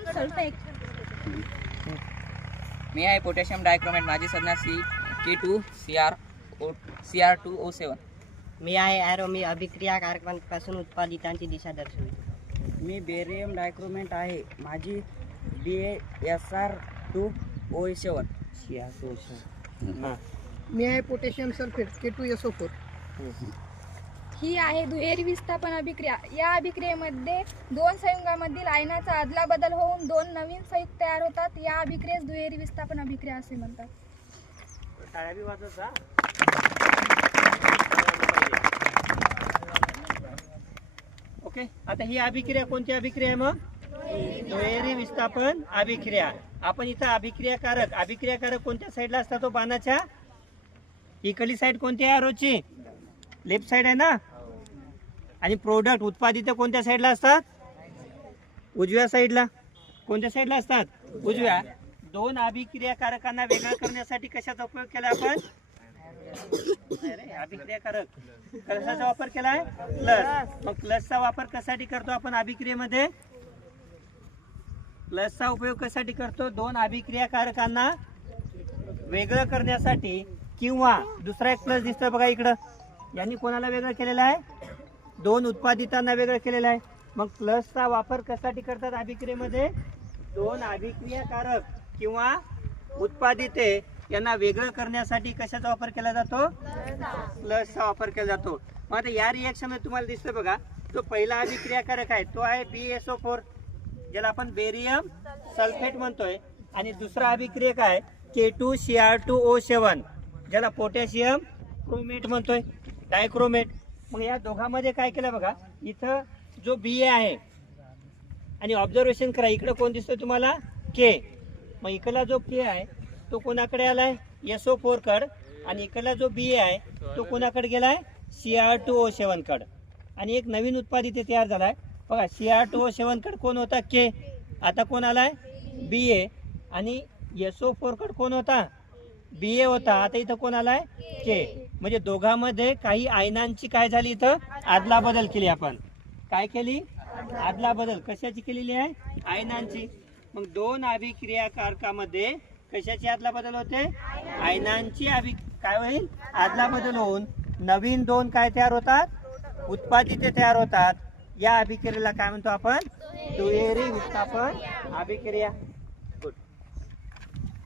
Barium sulphate. मी आहे potassium dichromate, माझी संज्ञा K2Cr2O7. मी आहे ॲरो, मी अभिक्रियाकारकांपासून उत्पादितांची दिशा दर्शवितो. मी बेरियम डायक्रोमेट आहे, माझी BaSr2O7. मी आहे पोटॅशियम सल्फेट K2SO4. ही आहे दुहेरी विस्थापन अभिक्रिया. या अभिक्रियेमध्ये दोन संयुगामधील आयनाचा अदलाबदल होऊन दोन नवीन संयुग तयार होतात. या अभिक्रियेस दुहेरी विस्थापन अभिक्रिया असे म्हणतात. ओके, आता ही अभिक्रिया कोणती अभिक्रिया आहे मग? दुहेरी विस्थापन अभिक्रिया. आपण इथं अभिक्रियाकारक कोणत्या साईडला असतात? तो बाणाच्या इकडली साईड कोणती आहे? रोजची लेफ्ट साईड आहे ना. आणि प्रोडक्ट उत्पादित कोणत्या साईडला असतात? उजव्या साईडला. कोणत्या साईडला असतात? उजव्या. दोन अभिक्रियाकारकांना वेगळं करण्यासाठी कशाचा उपयोग केला आपण? अभिक्रियाकारक कशाचा वापर केलाय? प्लस. मग प्लसचा वापर कशासाठी करतो आपण अभिक्रियेमध्ये? प्लसचा उपयोग कशासाठी करतो? दोन अभिक्रियाकारकांना वेगळं करण्यासाठी. किंवा दुसरा एक प्लस दिसतोय बघा इकडं, यांनी कोणाला वेगळं केलेलं आहे? दोन उत्पादितांना वेगळं केलेलं आहे. मग प्लसचा वापर कशासाठी करतात अभिक्रियेमध्ये? दोन अभिक्रियाकारक किंवा उत्पादिते यांना वेगळं करण्यासाठी कशाचा वापर केला जातो? प्लसचा वापर केला जातो. मग आता या रिएक्शन मध्ये तुम्हाला दिसतं बघा, तो पहिला अभिक्रियाकारक आहे तो आहे BaSO4, ज्याला आपण बेरियम सल्फेट म्हणतोय. आणि दुसरा अभिक्रियक आहे K2Cr2O7, ज्याला पोटॅशियम क्रोमेट म्हणतोय, डायक्रोमेट. मग या दोघांमध्ये काय केलं बघा, इथं जो Ba आहे आणि ऑब्झर्वेशन करा, इकडं कोण दिसतोय तुम्हाला? K. मग इकडला जो K आहे तो कोणाकडे आलाय? SO4 कड. आणि इकडला जो Ba आहे तो कोणाकडे गेलाय? Cr2O7 कड. आणि एक नवीन उत्पादित तयार झालाय बघा. Cr2O7 कड कोण होता? K. आता कोण आलाय? Ba. आणि SO4 कड कोण होता? Ba होता. आता इथं कोण आलाय? K. म्हणजे दोघांमध्ये काही आयनांची काय झाली? इथं आदला बदल केली. आपण काय केली? आदला बदल. कशाची केलेली आहे? आयनांची. मग दोन अभिक्रियाकारकामध्ये कशाची आदला बदल होते? आयनांची काय होईल? आदला बदल होऊन नवीन दोन काय तयार होतात? उत्पादिते तयार होतात. या अभिक्रियेला काय म्हणतो आपण? दुहेरी विस्थापन अभिक्रिया.